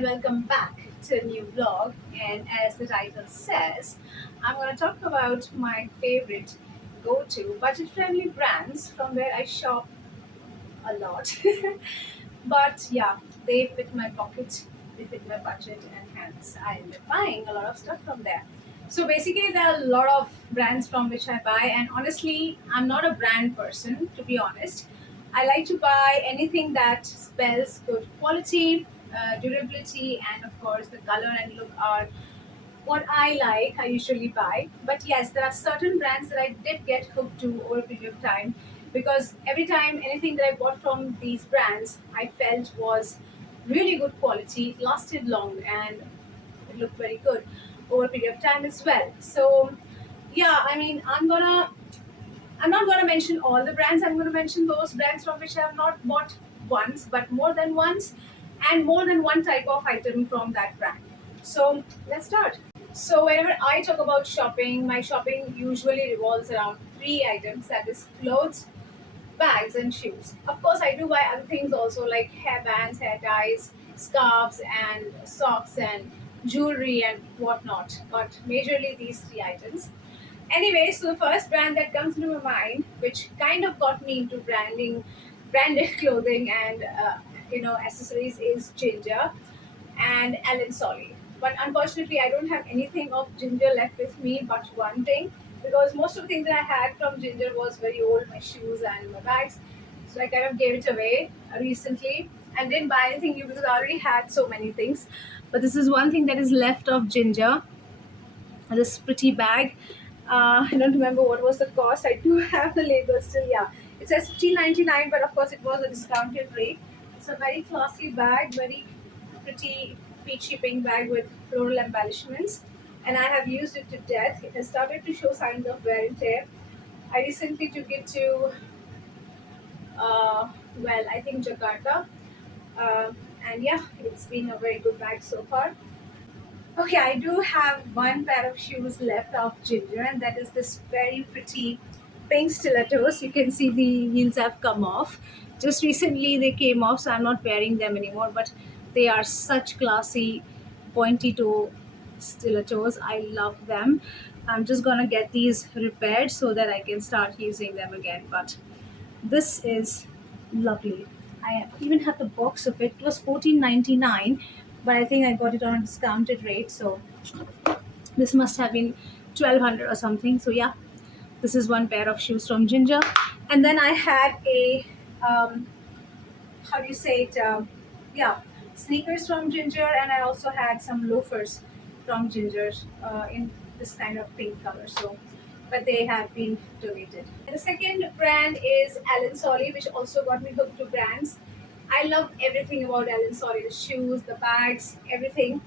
and welcome back to a new vlog. And as the title says, I'm going to talk about my favorite go to budget friendly brands from where I shop a lot. But yeah, they fit my pocket, they fit my budget, and hence I end up buying a lot of stuff from there. So basically, there are a lot of brands from which I buy, and honestly, I'm not a brand person to be honest. I like to buy anything that spells good quality, durability, and of course, the color and look are what I like, I usually buy. But yes, there are certain brands that I did get hooked to over a period of time because every time anything that I bought from these brands I felt was really good quality, it lasted long, and it looked very good over a period of time as well. So yeah, I mean, I'm not gonna mention all the brands. I'm gonna mention those brands from which I have not bought once, but more than once, and more than one type of item from that brand. So let's start. So whenever I talk about shopping, my shopping usually revolves around three items, that is clothes, bags and shoes. Of course I do buy other things also like hair bands, hair ties, scarves and socks and jewelry and whatnot. But majorly these three items. Anyway, so the first brand that comes to my mind, which kind of got me into branded clothing and accessories, is Ginger and Alan Solly. But unfortunately, I don't have anything of Ginger left with me but one thing, because most of the things that I had from Ginger was very old, my shoes and my bags. So I kind of gave it away recently and didn't buy anything new because I already had so many things. But this is one thing that is left of Ginger, this pretty bag. I don't remember what was the cost. I do have the label still. Yeah, it says 15.99, but of course it was a discounted rate. It's a very classy bag, very pretty peachy pink bag with floral embellishments, and I have used it to death. It has started to show signs of wear and tear. I recently took it to I think Jakarta, uh, and yeah, it's been a very good bag so far. Okay, I do have one pair of shoes left of Ginger, and that is this very pretty pink stilettos. You can see the heels have come off. Just recently they came off, so I'm not wearing them anymore. But they are such classy pointy toe stilettos. I love them. I'm just gonna get these repaired so that I can start using them again. But this is lovely. I even have the box of it. It was 14.99, but I think I got it on a discounted rate. So this must have been 1200 or something. So yeah, this is one pair of shoes from Ginger, and then I had a um, how do you say it? Yeah, sneakers from Ginger, and I also had some loafers from Ginger in this kind of pink color. So, but they have been donated. The second brand is Alan Solly, which also got me hooked to brands. I love everything about Alan Solly: the shoes, the bags, everything.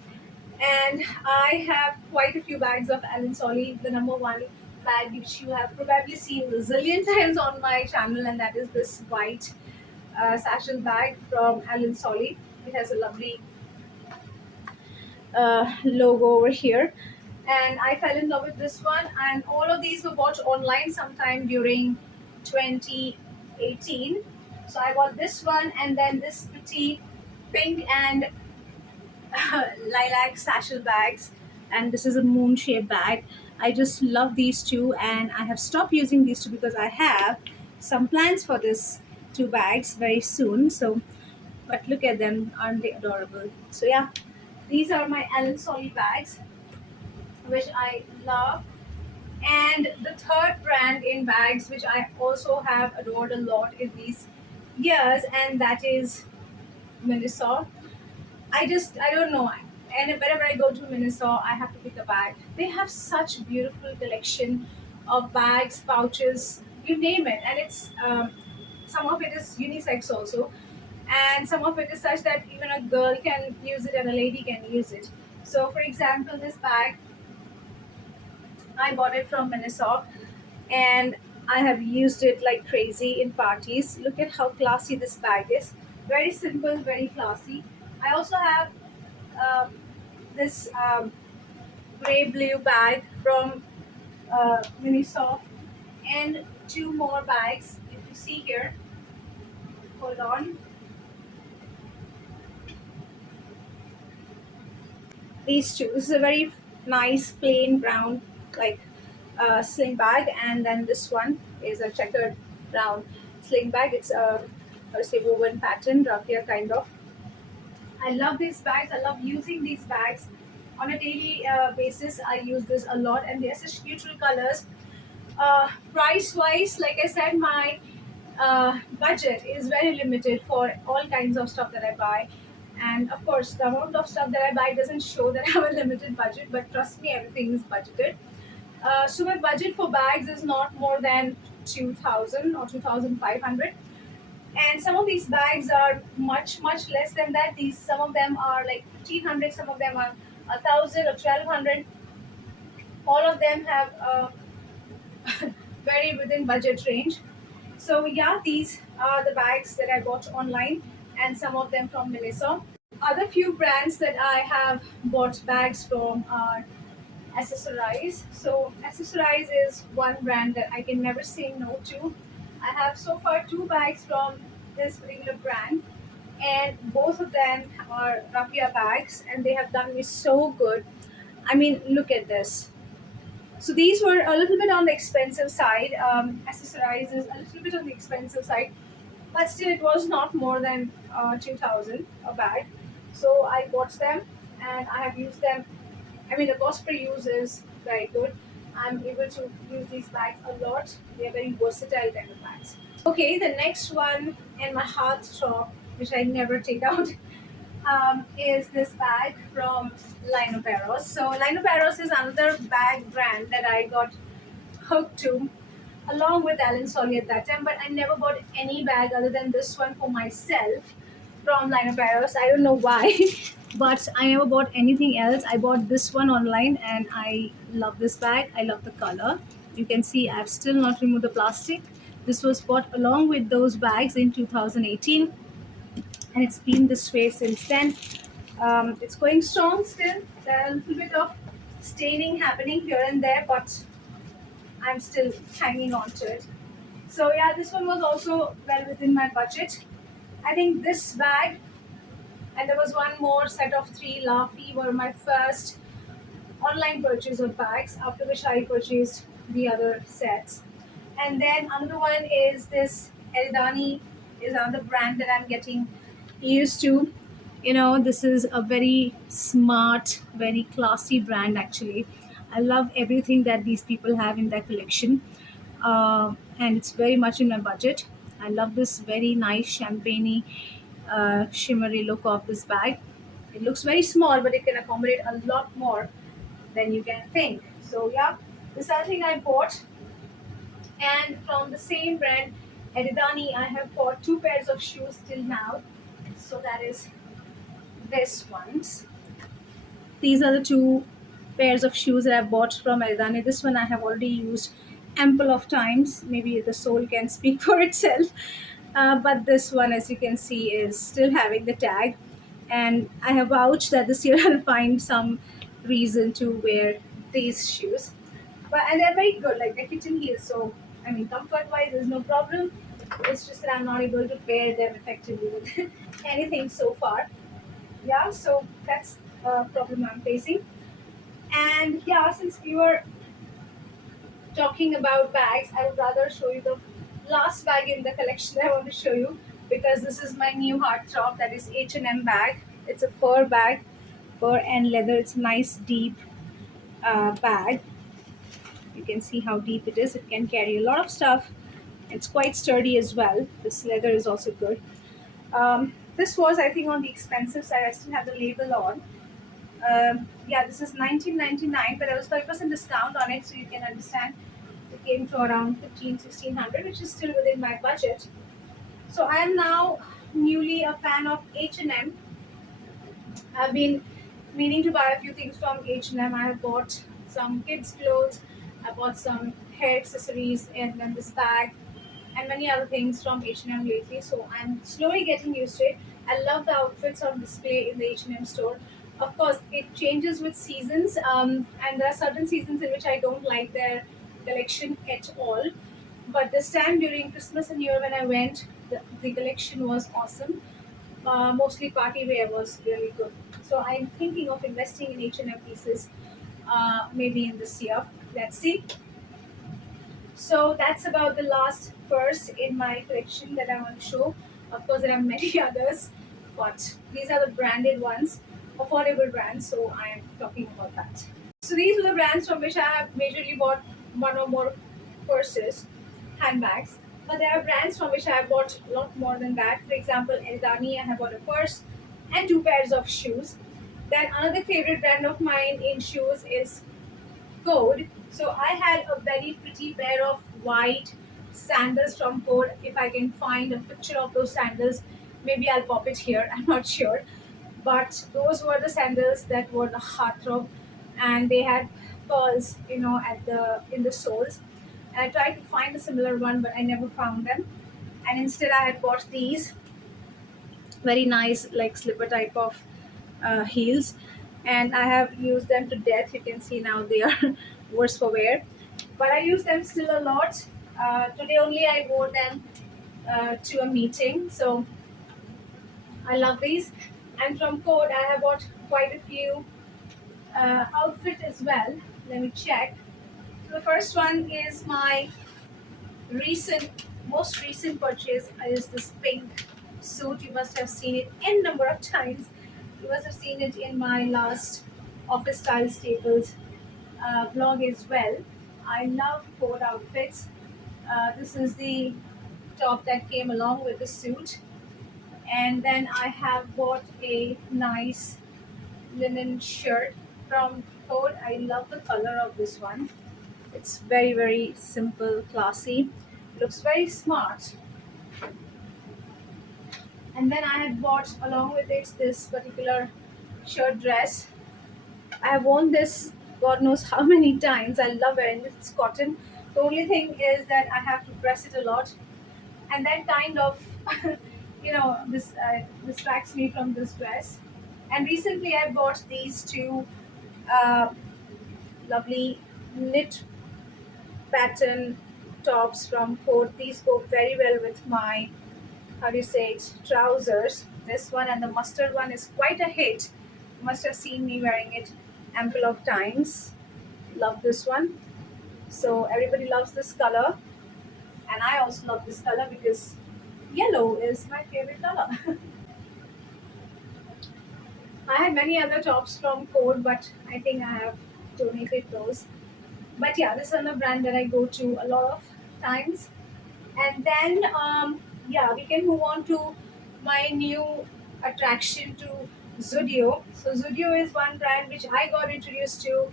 And I have quite a few bags of Alan Solly. The number one bag, which you have probably seen a zillion times on my channel, and that is this white satchel bag from Alan Solly. It has a lovely logo over here. And I fell in love with this one. And all of these were bought online sometime during 2018. So I bought this one and then this pretty pink and lilac satchel bags. And this is a moon shaped bag. I just love these two, and I have stopped using these two because I have some plans for this two bags very soon. So but look at them, aren't they adorable? So yeah, these are my Alan Solly bags, which I love. And the third brand in bags, which I also have adored a lot in these years, and that is Miniso. I don't know. And whenever I go to Miniso, I have to pick a bag. They have such beautiful collection of bags, pouches, you name it, and it's some of it is unisex also, and some of it is such that even a girl can use it and a lady can use it. So, for example, this bag I bought it from Miniso, and I have used it like crazy in parties. Look at how classy this bag is. Very simple, very classy. I also have um, this gray blue bag from Miniso, and two more bags. If you see here, hold on. these two. This is a very nice plain brown like sling bag, and then this one is a checkered brown sling bag. It's a, I would say, woven pattern, raffia kind of. I love these bags. I love using these bags on a daily basis. I use this a lot, and they're such neutral colors. Price wise, like I said, my budget is very limited for all kinds of stuff that I buy. And of course, the amount of stuff that I buy doesn't show that I have a limited budget, but trust me, everything is budgeted. So my budget for bags is not more than 2000 or 2500, and some of these bags are much less than that. These, some of them are like 1500, some of them are 1000 or 1200. All of them have very within budget range. So yeah, these are the bags that I bought online, and some of them from Melissa. Other few brands that I have bought bags from are Accessorize. So Accessorize is one brand that I can never say no to. I have so far two bags from this particular brand, and both of them are raffia bags, and they have done me so good. I mean, look at this. So these were a little bit on the expensive side. Accessorize is a little bit on the expensive side, but still it was not more than 2000 a bag. So I bought them, and I have used them. I mean, the cost per use is very good. I'm able to use these bags a lot. They are very versatile kind of bags. Okay, the next one, and my heart top, which I never take out, is this bag from Linoperos. So Linoperos is another bag brand that I got hooked to along with Alan Solly at that time, but I never bought any bag other than this one for myself from Linoperos. I don't know why, but I never bought anything else. I bought this one online, and I love this bag. I love the color. You can see I've still not removed the plastic. This was bought along with those bags in 2018, and it's been this way since then. It's going strong still. There are a little bit of staining happening here and there, but I'm still hanging on to it. So yeah, this one was also well within my budget. I think this bag, and there was one more set of three Laffy, were my first online purchase of bags, after which I purchased the other sets. And then another one is this Eridani, is another brand that I'm getting used to. You know, this is a very smart, very classy brand actually. I love everything that these people have in their collection, and it's very much in my budget. I love this very nice champagne shimmery look of this bag. It looks very small, but it can accommodate a lot more than you can think. So yeah, this other thing I bought, and from the same brand, Eridani, I have bought two pairs of shoes till now. So that is this ones. These are the two pairs of shoes that I bought from Eridani. This one I have already used ample of times. Maybe the sole can speak for itself. But this one, as you can see, is still having the tag. And I have vouched that this year I'll find some reason to wear these shoes. But and they're very good, like they're kitten heels. So I mean, comfort wise, there's no problem. It's just that I'm not able to pair them effectively with anything so far. Yeah, so that's a problem I'm facing. And yeah, since we were talking about bags, I would rather show you the last bag in the collection I want to show you, because this is my new heartthrob, that is H&M bag. It's a fur bag, fur and leather. It's a nice deep bag. You can see how deep it is. It can carry a lot of stuff. It's quite sturdy as well. This leather is also good. This was, I think, on the expensive side. I still have the label on. Yeah, this is 1999, but there was 5% discount on it, so you can understand it came to around 1600, which is still within my budget. So I am now newly a fan of H&M. I've been meaning to buy a few things from H&M. I have bought some kids clothes, I bought some hair accessories, and then this bag and many other things from H&M lately. So I'm slowly getting used to it. I love the outfits on display in the H&M store. Of course, it changes with seasons, and there are certain seasons in which I don't like their collection at all. But this time during Christmas and New Year when I went, the collection was awesome. mostly party wear was really good. So I'm thinking of investing in H&M pieces maybe in this year. Let's see. So that's about the last purse in my collection that I want to show. Of course, there are many others, but these are the branded ones, affordable brands. So I am talking about that. So these are the brands from which I have majorly bought one or more purses, handbags. But there are brands from which I have bought a lot more than that. For example, Eldani, I have bought a purse and two pairs of shoes. Then another favorite brand of mine in shoes is Code. So I had a very pretty pair of white sandals from Code. If I can find a picture of those sandals, maybe I'll pop it here. I'm not sure. But those were the sandals that were the heartthrob, and they had pearls, at the soles. And I tried to find a similar one, but I never found them. And instead, I had bought these very nice, like slipper type of heels, and I have used them to death. You can see now they are worse for wear, but I use them still a lot. Today only I wore them to a meeting, so I love these. And from Code, I have bought quite a few outfit as well. Let me check. So the first one is my most recent purchase is this pink suit. You must have seen it n number of times. You must have seen it in my last office style staples vlog as well. I love coat outfits. This is the top that came along with the suit, and then I have bought a nice linen shirt from Coat. I love the color of this one. It's very, very simple, classy. Looks very smart. And then I had bought along with it this particular shirt dress. I have worn this God knows how many times. I love wearing it. It's cotton. The only thing is that I have to press it a lot, and that kind of, this distracts me from this dress. And recently, I bought these two uh, lovely knit pattern tops from Coat. These go very well with my, how do you say it, trousers. This one and the mustard one is quite a hit. You must have seen me wearing it ample of times. Love this one. So everybody loves this color, and I also love this color because yellow is my favorite color. I had many other tops from Code, but I think I have donated those. But yeah, this is another brand that I go to a lot of times. And then, yeah, we can move on to my new attraction to Zudio. So Zudio is one brand which I got introduced to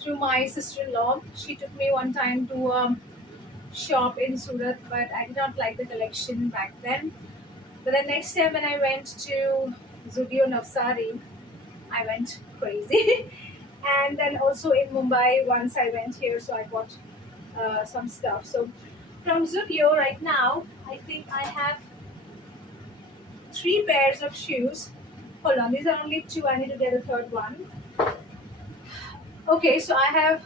through my sister-in-law. She took me one time to shop in Surat, but I did not like the collection back then. But the next time when I went to Zudio Navsari, I went crazy. And then also in Mumbai, once I went here, so I bought some stuff. So from Zudio right now, I think I have three pairs of shoes. Hold on, these are only two. I need to get a third one. Okay, so I have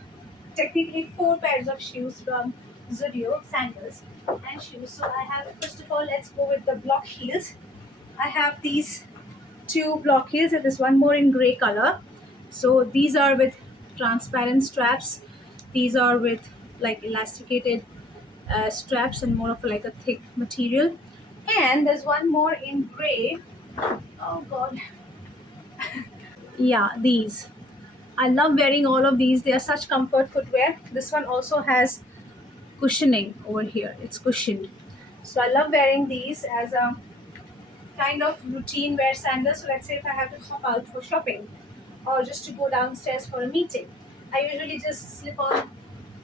technically four pairs of shoes from Zudio, sandals and shoes. So I have, first of all, let's go with the block heels. I have these two block heels and there's one more in gray color. So these are with transparent straps. These are with like elasticated straps and more of like a thick material. And there's one more in gray. Oh god. Yeah, these. I love wearing all of these. They are such comfort footwear. This one also has cushioning over here. It's cushioned. So I love wearing these as a kind of routine wear sandals. So let's say if I have to hop out for shopping or just to go downstairs for a meeting, I usually just slip on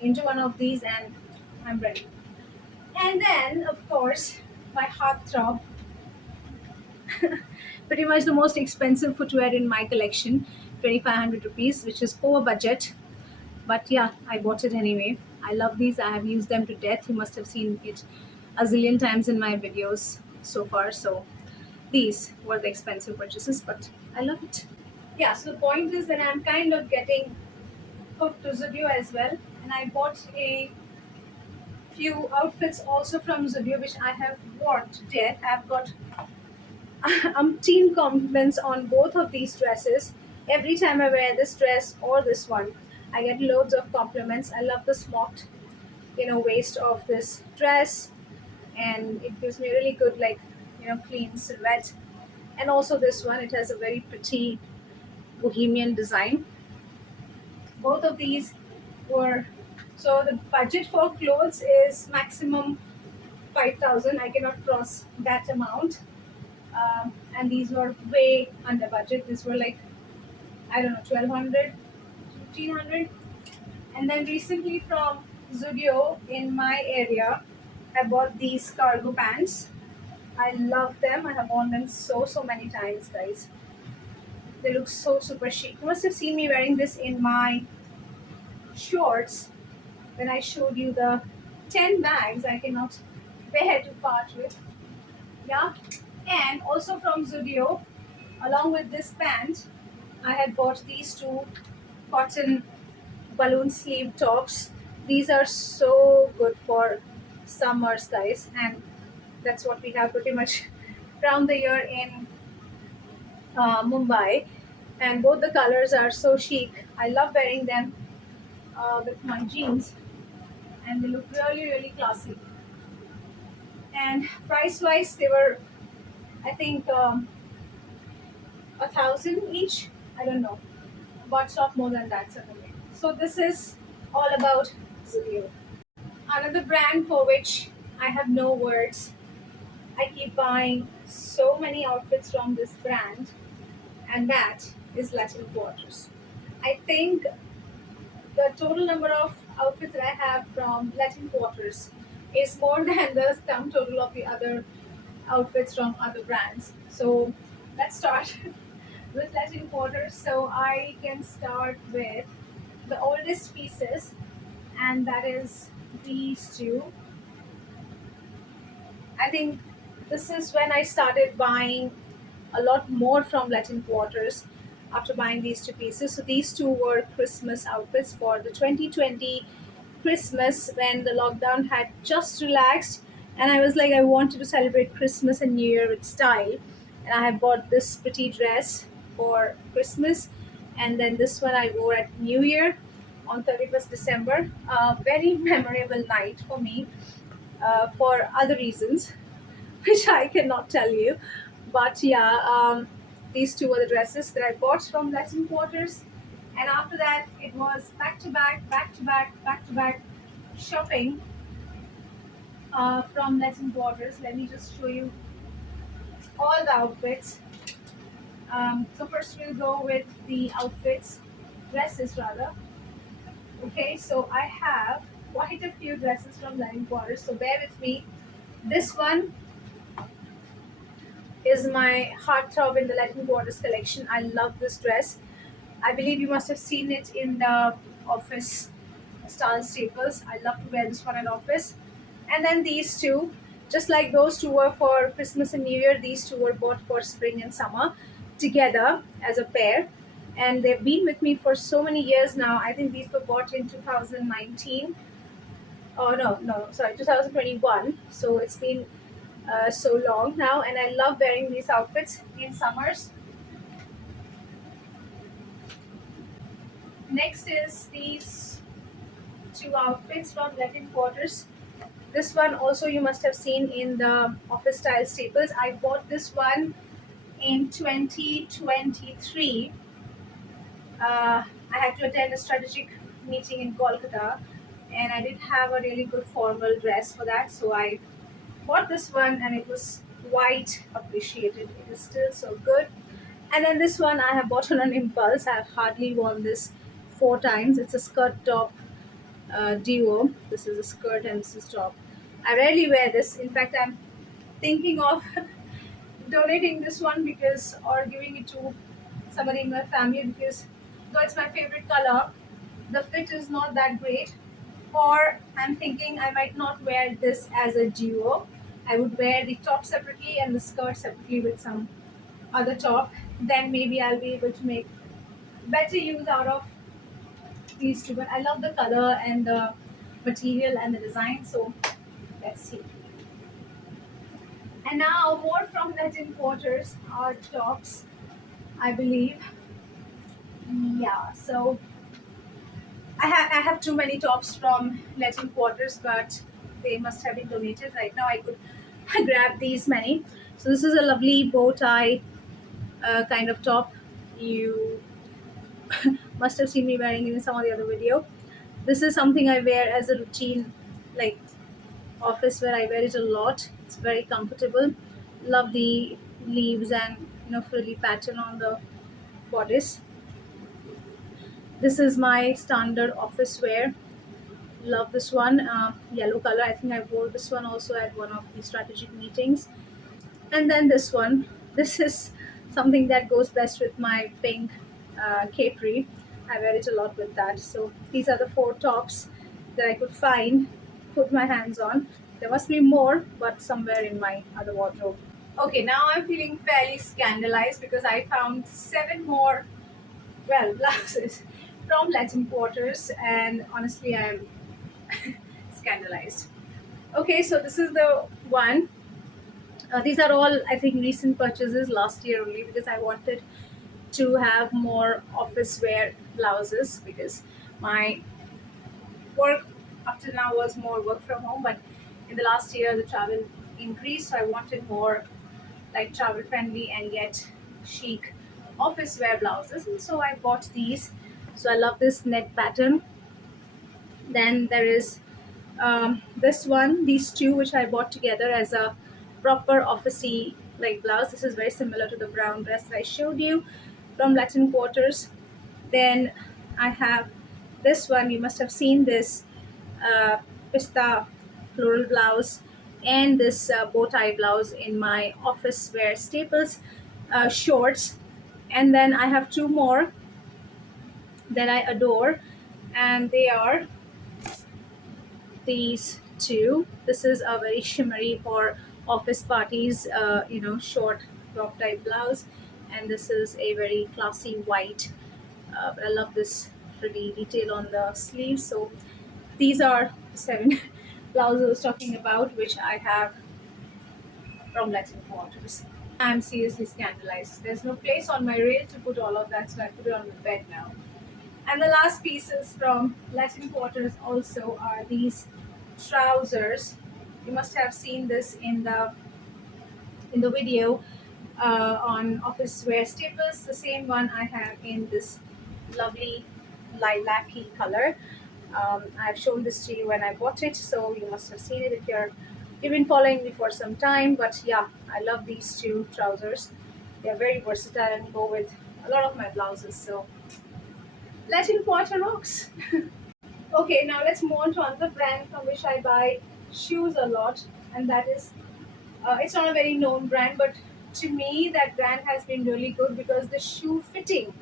into one of these and I'm ready. And then, of course, my heartthrob, pretty much the most expensive footwear in my collection, 2500 rupees, which is over budget. But yeah, I bought it anyway. I love these. I have used them to death. You must have seen it a zillion times in my videos so far. So these were the expensive purchases, but I love it. Yeah, so the point is that I'm kind of getting hooked to Zudio as well. And I bought a few outfits also from Zudio, which I have worn to death. I've got umpteen compliments on both of these dresses. Every time I wear this dress or this one, I get loads of compliments. I love the smoked, waist of this dress, and it gives me really good, like, clean silhouette. And also this one, it has a very pretty bohemian design. Both of these were, so the budget for clothes is maximum 5,000. I cannot cross that amount. And these were way under budget. These were like, I don't know, 1200, 1500. And then recently from Zudio in my area, I bought these cargo pants. I love them. I have worn them so many times, guys. They look so super chic. You must have seen me wearing this in my shorts when I showed you the 10 bags I cannot bear to part with. Yeah. And also from Zudio, along with this pant, I had bought these two cotton balloon sleeve tops. These are so good for summers, guys, and that's what we have pretty much around the year in Mumbai. And both the colors are so chic. I love wearing them with my jeans, and they look really classy. And price wise, they were, I think, 1,000 each. I don't know, but not more than that certainly. So this is all about Zudio. Another brand for which I have no words. I keep buying so many outfits from this brand, and that is Latin Quarters. I think the total number of outfits that I have from Latin Quarters is more than the sum total of the other outfits from other brands. So let's start with Latin Quarters. So I can start with the oldest pieces, and that is these two. I think this is when I started buying a lot more from Latin Quarters after buying these two pieces. So these two were Christmas outfits for the 2020 Christmas when the lockdown had just relaxed, and I was like, I wanted to celebrate Christmas and New Year with style. And I had bought this pretty dress for Christmas, and then this one I wore at New Year on 31st December. A very memorable night for me for other reasons, which I cannot tell you. But yeah, these two were the dresses that I bought from Latin Quarters. And after that, it was back to back, back to back, back to back shopping from Latin Quarters. Let me just show you all the outfits. So first we'll go with the outfits, dresses rather. Okay, so I have quite a few dresses from Latin Quarters. So bear with me. This one is my heartthrob in the Latin Quarters collection. I love this dress. I believe you must have seen it in the office style staples. I love to wear this one in office. And then these two, just like those two were for Christmas and New Year, these two were bought for spring and summer together as a pair. And they've been with me for so many years now. I think these were bought in 2019. Oh no, sorry, 2021. So it's been so long now, and I love wearing these outfits in summers. Next is these two outfits from Latin Quarters. This one also you must have seen in the office style staples. I bought this one in 2023. I had to attend a strategic meeting in Kolkata, and I didn't have a really good formal dress for that, so I bought this one, and it was quite appreciated. It is still so good. And then this one I have bought on an impulse. I have hardly worn this 4 times. It's a skirt top duo. This is a skirt and this is top. I rarely wear this. In fact, I'm thinking of donating this one because, or giving it to somebody in my family, because though it's my favorite color, the fit is not that great. Or I'm thinking I might not wear this as a duo. I would wear the top separately and the skirt separately with some other top. Then maybe I'll be able to make better use out of these two. But I love the color and the material and the design. So let's see. And now more from Legend Quarters are tops, I believe. Yeah, so I have too many tops from Legend Quarters, but they must have been donated. Right now, I could grab these many. So this is a lovely bow tie kind of top. You must have seen me wearing it in some of the other video. This is something I wear as a routine, like office wear. I wear it a lot. It's very comfortable. Love the leaves and frilly pattern on the bodice. This is my standard office wear. Love this one, yellow color. I think I wore this one also at one of the strategic meetings. And then this one. This is something that goes best with my pink capri. I wear it a lot with that. So these are the four tops that I could find, put my hands on. There must be more, but somewhere in my other wardrobe. Okay, now I'm feeling fairly scandalized because I found seven more, well, blouses from Legend Quarters, and honestly, I'm scandalized. Okay, so this is the one. These are all, I think, recent purchases last year only because I wanted to have more office wear blouses because my work up till now was more work from home, but in the last year the travel increased, so I wanted more like travel friendly and yet chic office wear blouses, and so I bought these. So I love this net pattern. Then there is this one, these two, which I bought together as a proper officey like blouse. This is very similar to the brown dress that I showed you from Latin Quarters. Then I have this one. You must have seen this uh, pista floral blouse and this bow tie blouse in my office wear staples shorts. And then I have two more that I adore, and they are these two. This is a very shimmery for office parties, short crop type blouse, and this is a very classy white. But I love this pretty detail on the sleeves. So these are the seven blouses I was talking about, which I have from Latin Quarters. I'm seriously scandalized. There's no place on my rail to put all of that, so I put it on the bed now. And the last pieces from Latin Quarters also are these trousers. You must have seen this in the video on office wear staples. The same one I have in this lovely lilac-y color. I've shown this to you when I bought it, so you must have seen it if you've been following me for some time. But yeah, I love these two trousers. They're very versatile and go with a lot of my blouses. So Latin Quarter rocks. Okay, now let's move on to another brand from which I buy shoes a lot, and that is it's not a very known brand, but to me that brand has been really good because the shoe fitting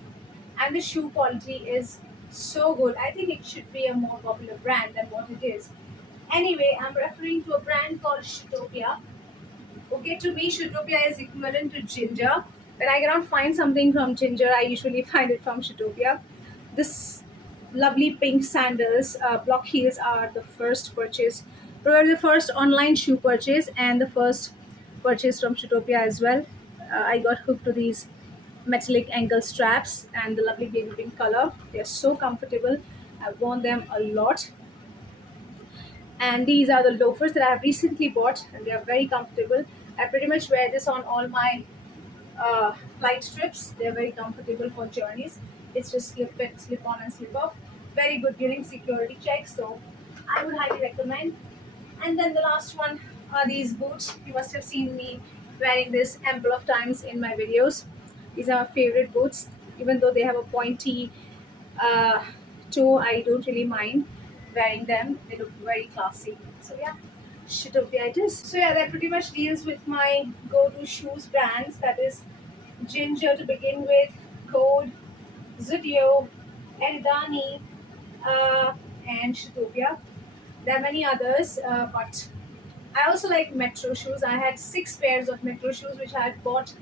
and the shoe quality is so good. I think it should be a more popular brand than what it is. Anyway, I'm referring to a brand called Shootopia. Okay, to me, Shootopia is equivalent to Ginger. When I cannot find something from Ginger, I usually find it from Shootopia. This lovely pink sandals, block heels are the first purchase, probably the first online shoe purchase, and the first purchase from Shootopia as well. I got hooked to these metallic ankle straps and the lovely baby pink color. They're so comfortable. I've worn them a lot, and these are the loafers that I have recently bought, and they are very comfortable. I pretty much wear this on all my flight trips. They're very comfortable for journeys. It's just slip on and slip off. Very good during security checks, so I would highly recommend. And then the last one are these boots. You must have seen me wearing this ample of times in my videos. These are my favorite boots. Even though they have a pointy uh, toe, I don't really mind wearing them. They look very classy. So yeah, Shitopia it is. So yeah, that pretty much deals with my go-to shoes brands. That is Ginger to begin with, Code, Zudio, Eridani, and Shitopia. There are many others, but I also like Metro shoes. I had six pairs of Metro shoes which I had bought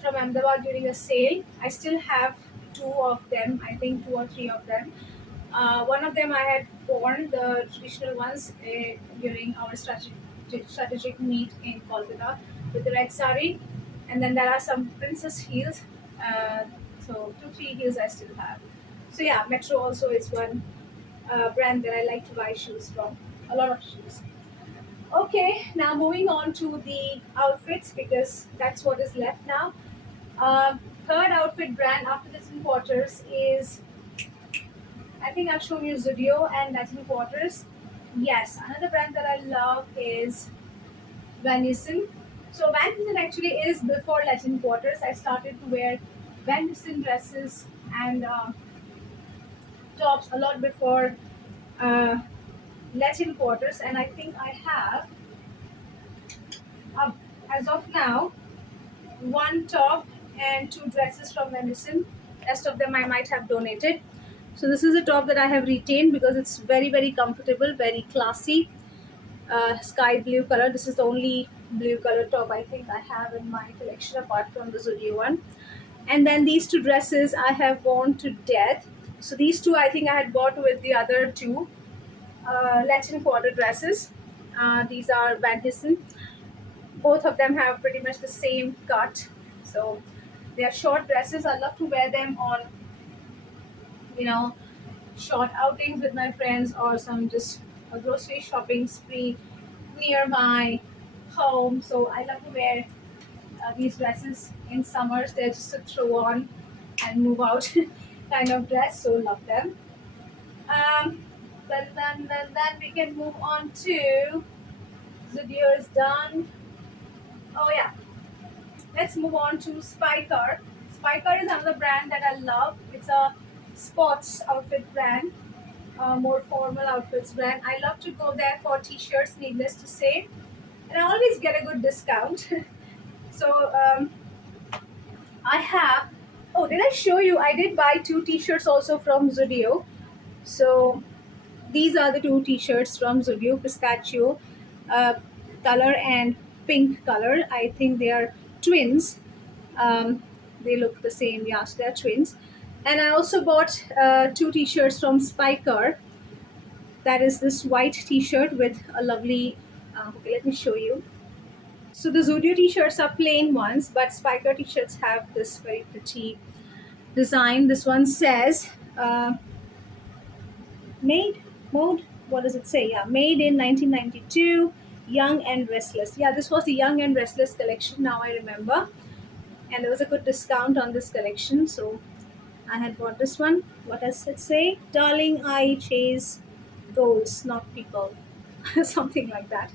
from Ahmedabad during a sale. I still have two of them, I think two or three of them. One of them I had worn, the traditional ones, during our strategic meet in Kolkata with the red sari, and then there are some princess heels. Uh, so 2 3 heels I still have. So yeah, Metro also is one brand that I like to buy shoes from. A lot of shoes. Okay, now moving on to the outfits because that's what is left now. Third outfit brand after this Quarters is, I think I've shown you Zudio and Latin Quarters. Yes, another brand that I love is Van Heusen. So Van Heusen actually is before Latin Quarters. I started to wear Van Heusen dresses and tops a lot before uh, Latin Quarters, and I think I have, uh, as of now, one top and two dresses from Venison. Rest of them I might have donated. So this is a top that I have retained because it's very very comfortable, very classy. Sky blue color. This is the only blue color top I think I have in my collection apart from the Zudio one. And then these two dresses I have worn to death. So these two I think I had bought with the other two Latin Quarter dresses. These are Van Heusen. Both of them have pretty much the same cut. So they are short dresses. I love to wear them on, you know, short outings with my friends or some just a grocery shopping spree near my home. So I love to wear these dresses in summers. They're just a throw on and move out kind of dress. So love them. Then we can move on to Zudio is done. Oh yeah, let's move on to Spiker. Spiker is another brand that I love. It's a sports outfit brand, more formal outfits brand. I love to go there for t-shirts, needless to say, and I always get a good discount. So I have. Oh, did I show you? I did buy two t-shirts also from Zudio. So these are the two t-shirts from Zudio, pistachio uh, color and pink color. I think they are twins. Um, they look the same, yeah, so they're twins. And I also bought two t-shirts from Spiker. That is this white t-shirt with a lovely, okay, let me show you. So the Zudio t-shirts are plain ones, but Spiker t-shirts have this very pretty design. This one says made mode, what does it say? Yeah, made in 1992, young and restless. Yeah, this was the young and restless collection, now I remember. And there was a good discount on this collection, so I had bought this one. What does it say? Darling, I chase goals, not people. Something like that.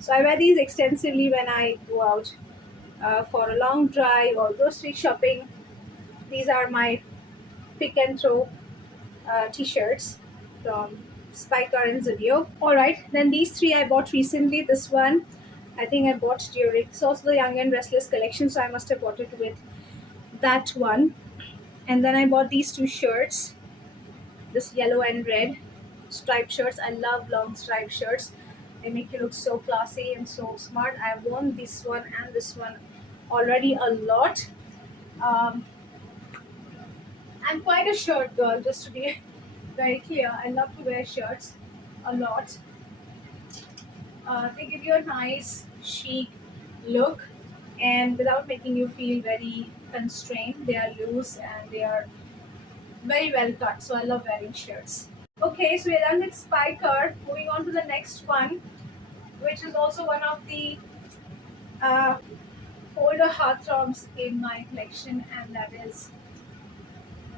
So I wear these extensively when I go out for a long drive or grocery shopping. These are my pick and throw t-shirts from Spiker and Zudio. Alright, then these three I bought recently. This one I think I bought during, it's also the Young and Restless collection, so I must have bought it with that one. And then I bought these two shirts, this yellow and red striped shirts. I love long striped shirts. They make you look so classy and so smart. I've worn this one and this one already a lot. Um, I'm quite a shirt girl, just to be very clear. I love to wear shirts a lot. They give you a nice, chic look, and without making you feel very constrained. They are loose and they are very well cut. So I love wearing shirts. Okay, so we're done with Spiker. Moving on to the next one, which is also one of the uh, older heartthrobs in my collection, and that is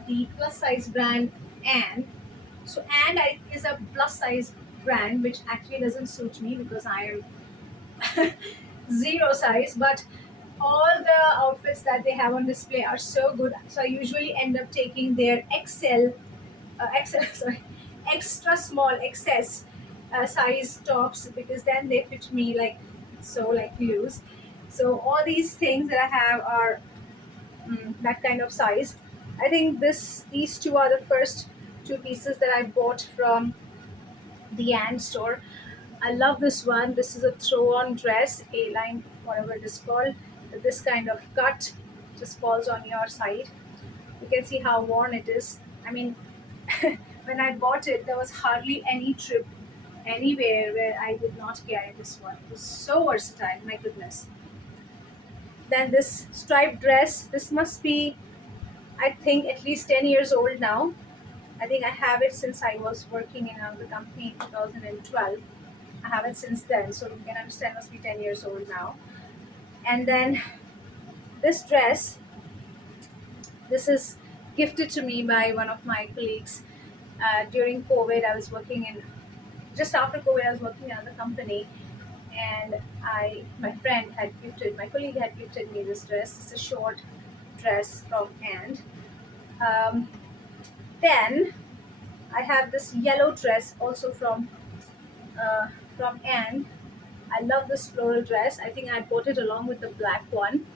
the plus size brand and is a plus size brand which actually doesn't suit me because I am zero size, but all the outfits that they have on display are so good, so I usually end up taking their XL sorry, extra small excess size tops because then they fit me like so, like loose. So all these things that I have are that kind of size. I think these two are the first two pieces that I bought from the Ant store. I love this one. This is a throw-on dress, A-line, whatever it is called. With this kind of cut, just falls on your side. You can see how worn it is. I mean, when I bought it, there was hardly any trip anywhere where I would not carry this one. It was so versatile, my goodness. Then this striped dress, this must be, I think, at least 10 years old now. I think I have it since I was working in the company in 2012. I have it since then, so you can understand it must be 10 years old now. And then this dress, this is gifted to me by one of my colleagues during COVID. I was working in just after COVID. I was working in another company, and my friend had gifted, my colleague had gifted me this dress. It's a short dress from Ant. Um, then I have this yellow dress also from Ant. I love this floral dress. I think I bought it along with the black one.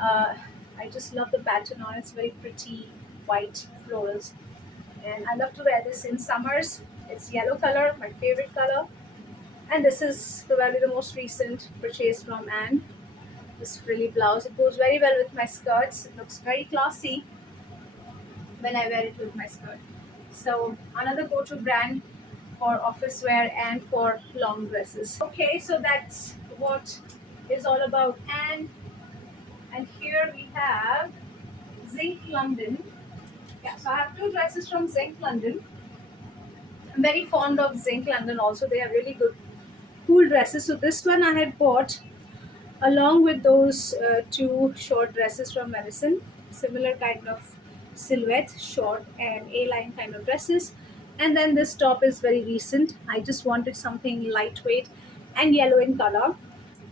Uh, I just love the pattern on it. It's very pretty white florals, and I love to wear this in summers. It's yellow color, my favorite color, and this is probably the most recent purchase from Anne. This frilly blouse. It goes very well with my skirts. It looks very classy when I wear it with my skirt. So another go-to brand for office wear and for long dresses. Okay, so that's what is all about Anne. And here we have Zinc London. Yeah, so I have two dresses from Zinc London. I'm very fond of Zinc London also. They have really good cool dresses. So this one I had bought along with those two short dresses from Madison. Similar kind of silhouette, short and A-line kind of dresses. And then this top is very recent. I just wanted something lightweight and yellow in color.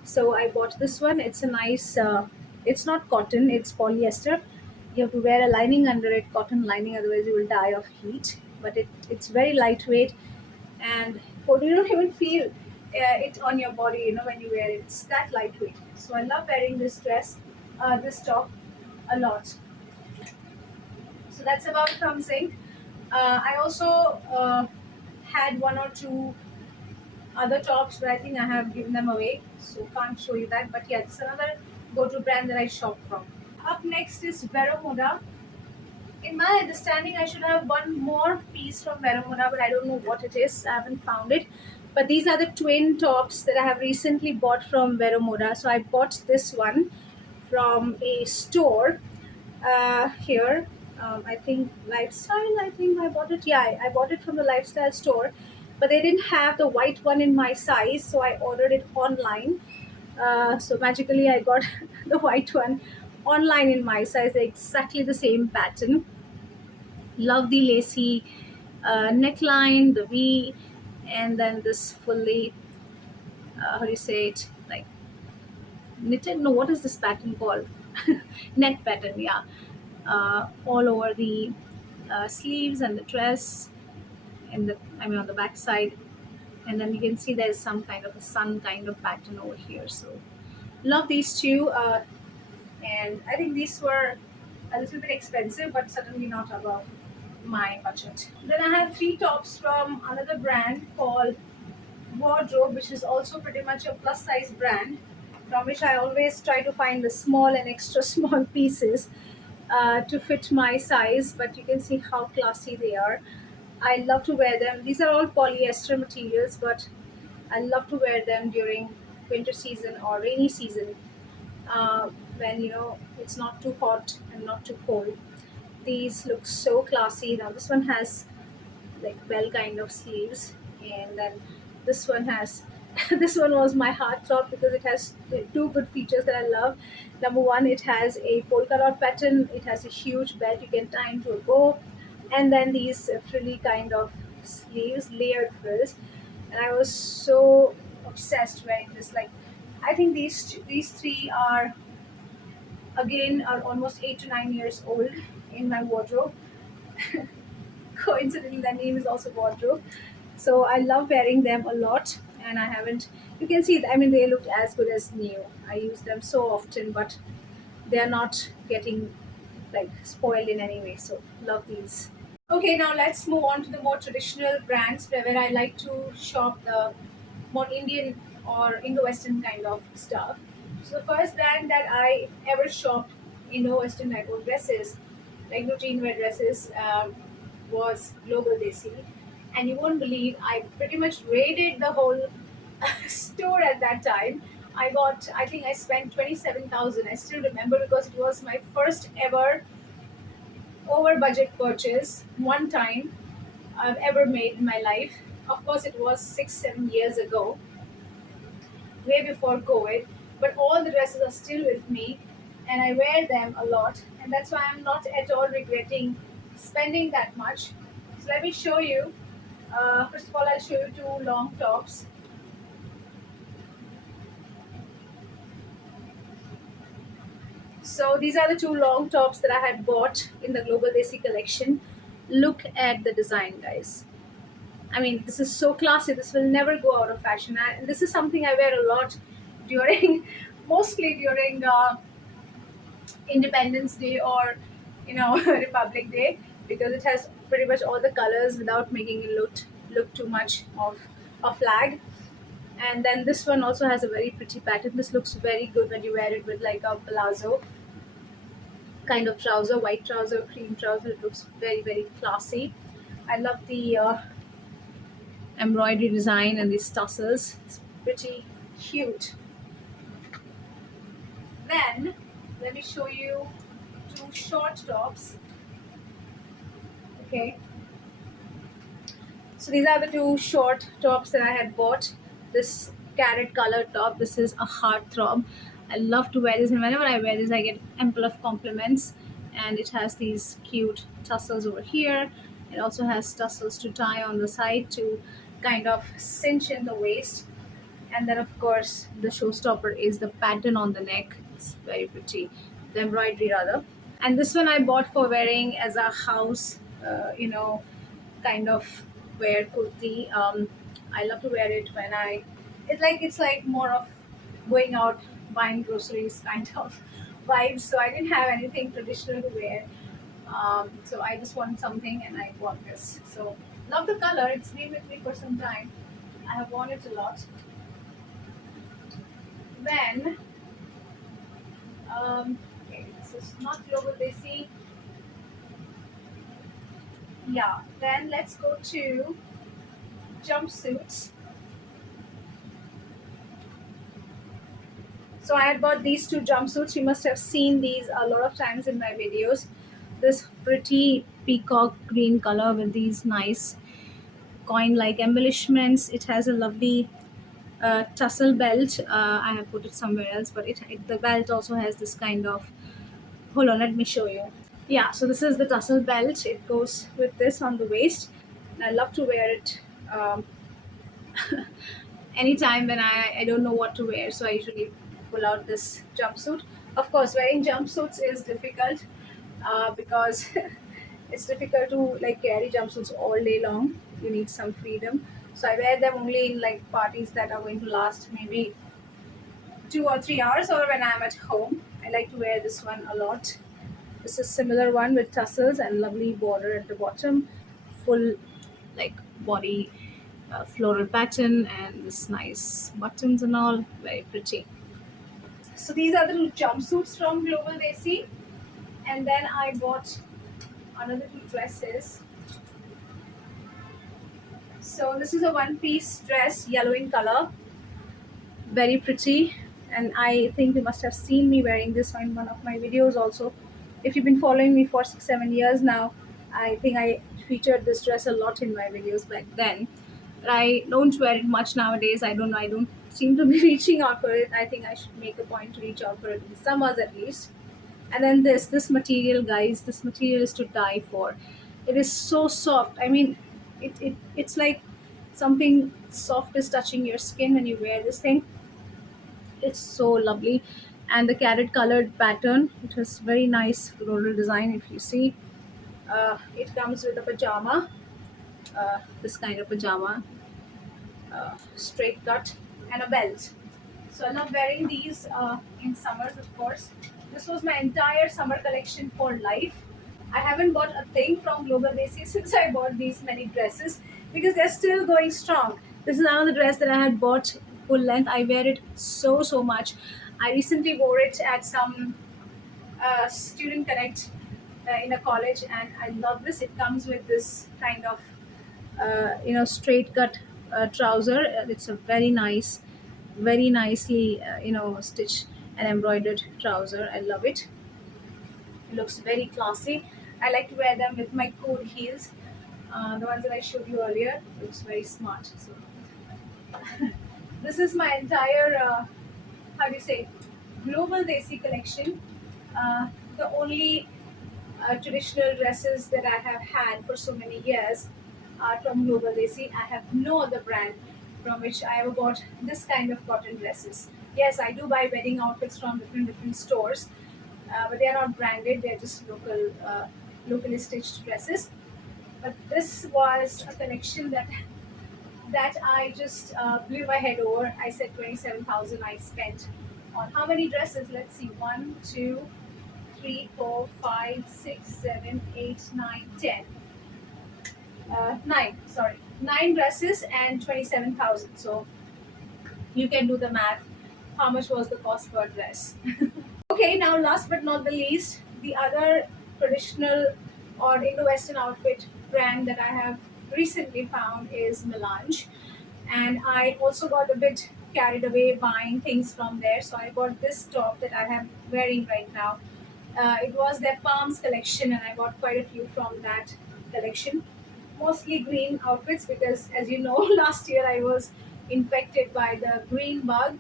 So I bought this one. It's a nice, it's not cotton, it's polyester. You have to wear a lining under it, cotton lining, otherwise you will die of heat. But it's very lightweight, and you don't even feel it on your body, when you wear it. It's that lightweight. So I love wearing this dress, this top a lot. So that's about something. I also had one or two other tops, but I think I have given them away, so can't show you that. But yeah, it's another go-to brand that I shop from. Up next is Vero Moda. In my understanding, I should have one more piece from Vero Moda, but I don't know what it is. I haven't found it. But these are the twin tops that I have recently bought from Vero Moda. So I bought this one from a store here. I think Lifestyle. I think I bought it. Yeah, I bought it from the Lifestyle store, but they didn't have the white one in my size, so I ordered it online. So magically, I got the white one online in my size. They're exactly the same pattern. Love the lacy neckline, the V, and then this fully how do you say it, like knitted? No, what is this pattern called? Net pattern, yeah. All over the sleeves and the dress, and on the back side, and then you can see there's some kind of a sun kind of pattern over here. So love these two, and I think these were a little bit expensive, but certainly not above my budget. Then I have three tops from another brand called Wardrobe, which is also pretty much a plus size brand, from which I always try to find the small and extra small pieces to fit my size. But you can see how classy they are. I love to wear them. These are all polyester materials, but I love to wear them during winter season or rainy season, when it's not too hot and not too cold. These look so classy. Now this one has like bell kind of sleeves, and then this one has this one was my heartthrob because it has two good features that I love. Number one, it has a polka dot pattern. It has a huge belt you can tie into a bow, and then these frilly kind of sleeves, layered frills. And I was so obsessed wearing this. Like, I think these three are again are almost 8 to 9 years old in my wardrobe. Coincidentally, their name is also wardrobe. So I love wearing them a lot, and I haven't. You can see, they look as good as new. I use them so often, but they are not getting like spoiled in any way. So love these. Okay, now let's move on to the more traditional brands where I like to shop the more Indian or Indo-Western kind of stuff. So the first brand that I ever shopped Indo-Western type of dresses, like routine wear dresses, was Global Desi. and you won't believe I pretty much raided the whole store at that time. I think I spent 27,000. I still remember because it was my first ever over budget purchase one time I've ever made in my life. Of course, it was 6, 7 years ago, way before COVID, but all the dresses are still with me and I wear them a lot, and that's why I'm not at all regretting spending that much. So, let me show you. First of all, I'll show you two long tops. So these are the two long tops that I had bought in the Global Desi collection. Look at the design, guys. I mean, this is so classy. This will never go out of fashion. And this is something I wear a lot during, mostly during Independence Day or, Republic Day, because it has pretty much all the colors without making it look too much of a flag. And then this one also has a very pretty pattern. This looks very good when you wear it with like a palazzo kind of trouser, white trouser, cream trouser. It looks very, very classy. I love the embroidery design and these tassels. It's pretty cute. Then let me show you two short tops. Okay, so these are the two short tops that I had bought. This carrot color top. This is a heartthrob. I love to wear this, and whenever I wear this, I get ample of compliments. And it has these cute tassels over here. It also has tassels to tie on the side to kind of cinch in the waist. And then, of course, the showstopper is the pattern on the neck. It's very pretty, the embroidery rather. And this one I bought for wearing as a house, kind of wear kurti. I love to wear it when it's like more of going out buying groceries kind of vibes. So I didn't have anything traditional to wear. So I just want something and I bought this. So love the color. It's been with me for some time. I have worn it a lot. Then, okay, this is not global desi. Yeah. Then let's go to jumpsuits. So I had bought these two jumpsuits. You must have seen these a lot of times in my videos. This pretty peacock green color with these nice coin-like embellishments. It has a lovely tussle belt. I have put it somewhere else, but the belt also has this kind of. Hold on, let me show you. Yeah, so this is the tussle belt. It goes with this on the waist. And I love to wear it anytime when I don't know what to wear. So I usually pull out this jumpsuit. Of course, wearing jumpsuits is difficult because it's difficult to like carry jumpsuits all day long. You need some freedom. So I wear them only in like parties that are going to last maybe 2 or 3 hours, or when I'm at home. I like to wear this one a lot. This is similar one with tassels and lovely border at the bottom, full like body floral pattern and this nice buttons and all, very pretty. So these are the two jumpsuits from Global Desi, and then I bought another two dresses. So this is a one-piece dress, yellow in color, very pretty, and I think you must have seen me wearing this in one of my videos also. If you've been following me for 6, 7 years now, I think I featured this dress a lot in my videos back then. But I don't wear it much nowadays. I don't know. I don't seem to be reaching out for it. I think I should make a point to reach out for it in summers at least. And then this material, guys, this material is to die for. It is so soft. I mean, it's like something soft is touching your skin when you wear this thing. It's so lovely. And the carrot colored pattern, it has very nice floral design. If you see, it comes with a pajama, this kind of pajama, straight cut, and a belt. So I love wearing these in summers, of course. This was my entire summer collection for life. I haven't bought a thing from Global Desi since I bought these many dresses because they're still going strong. This is another dress that I had bought full length. I wear it so much. I recently wore it at some student connect in a college, and I love this. It comes with this kind of straight cut trouser. It's a very nice, very nicely stitched and embroidered trouser. I love it. It looks very classy. I like to wear them with my cool heels. The ones that I showed you earlier. Looks very smart. So this is my entire how do you say, global desi collection. The only traditional dresses that I have had for so many years are from Global Desi. I have no other brand from which I ever bought this kind of cotton dresses. Yes, I do buy wedding outfits from different stores, but they are not branded. They are just locally stitched dresses. But this was a collection that I just blew my head over. I said 27,000 I spent on how many dresses? Let's see, one, two, three, four, five, six, seven, eight, nine, 10. Nine, sorry. Nine dresses and 27,000. So you can do the math. How much was the cost per dress? Okay, now last but not the least, the other traditional or Indo-Western outfit brand that I have recently found is Melange, and I also got a bit carried away buying things from there. So I bought this top that I am wearing right now. It was their Palms collection, and I got quite a few from that collection. Mostly green outfits because, as you know, last year I was infected by the green bug,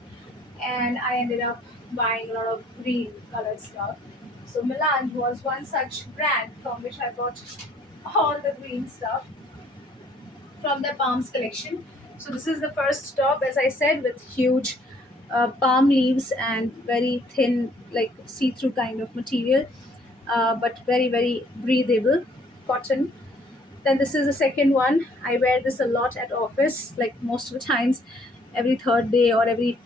and I ended up buying a lot of green colored stuff. So Milan was one such brand from which I bought all the green stuff from the Palms collection. So this is the first top, as I said, with huge palm leaves and very thin, like see-through kind of material, but very very breathable cotton. Then this is the second one. I wear this a lot at office, like most of the times, every third day or every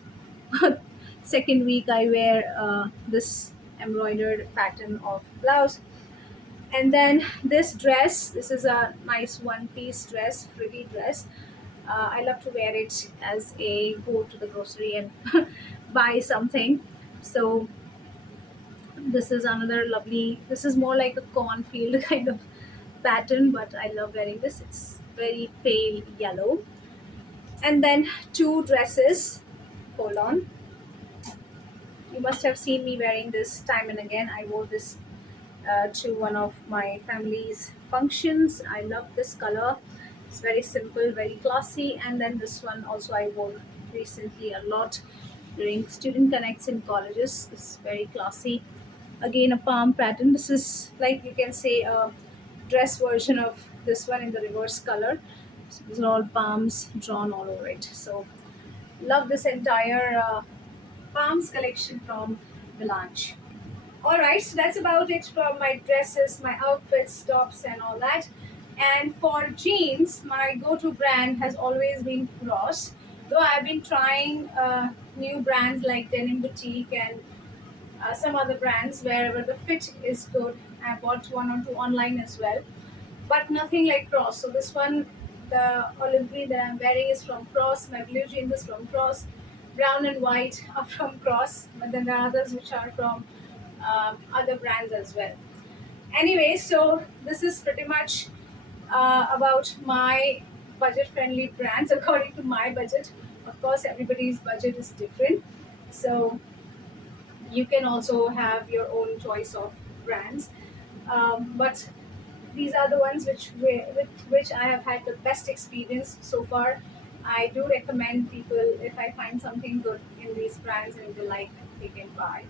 second week I wear this embroidered pattern of blouse. And then this dress, this is a nice one piece dress, pretty dress. I love to wear it as a go to the grocery and buy something. So this is another lovely, this is more like a cornfield kind of pattern, but I love wearing this. It's very pale yellow. And then two dresses. Hold on. You must have seen me wearing this time and again. I wore this to one of my family's functions. I love this color. It's very simple, very classy. And then this one also I wore recently a lot during student connects in colleges. This is very classy. Again, a palm pattern. This is like you can say a dress version of this one in the reverse color. So these are all palms drawn all over it. So love this entire palms collection from Melange. All right, so that's about it from my dresses, my outfits, tops, and all that. And for jeans, my go-to brand has always been Cross. Though I've been trying new brands like Denim Boutique and some other brands wherever the fit is good. I bought one or two online as well, but nothing like Cross. So this one, the olive green that I'm wearing is from Cross. My blue jeans is from Cross. Brown and white are from Cross, but then there are others which are from other brands as well. Anyway, so this is pretty much about my budget-friendly brands according to my budget. Of course, everybody's budget is different, so you can also have your own choice of brands. But these are the ones with which I have had the best experience so far. I do recommend people, if I find something good in these brands and they like, they can buy.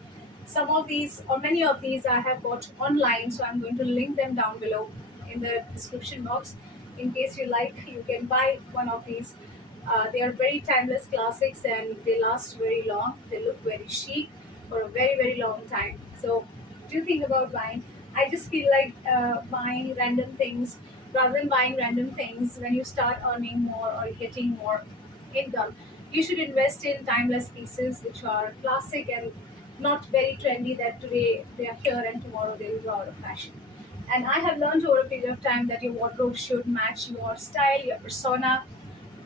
Some of these or many of these I have bought online, so I'm going to link them down below in the description box. In case you like, you can buy one of these. They are very timeless classics and they last very long. They look very chic for a very very long time. So do think about buying. I just feel like buying random things rather than buying random things. When you start earning more or getting more income, you should invest in timeless pieces which are classic and not very trendy, that today they are here and tomorrow they will go out of fashion. And I have learned over a period of time that your wardrobe should match your style, your persona,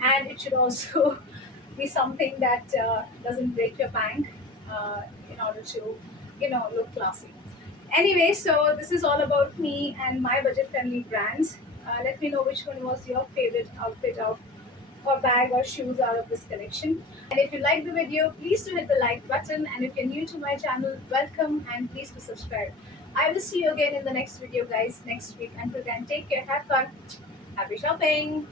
and it should also be something that doesn't break your bank in order to, look classy. Anyway, so this is all about me and my budget friendly brands. Let me know which one was your favorite outfit of or bag or shoes out of this collection. And if you like the video, please do hit the like button. And if you're new to my channel, welcome and please do subscribe. I will see you again in the next video, guys, next week. Until then, take care, have fun, happy shopping.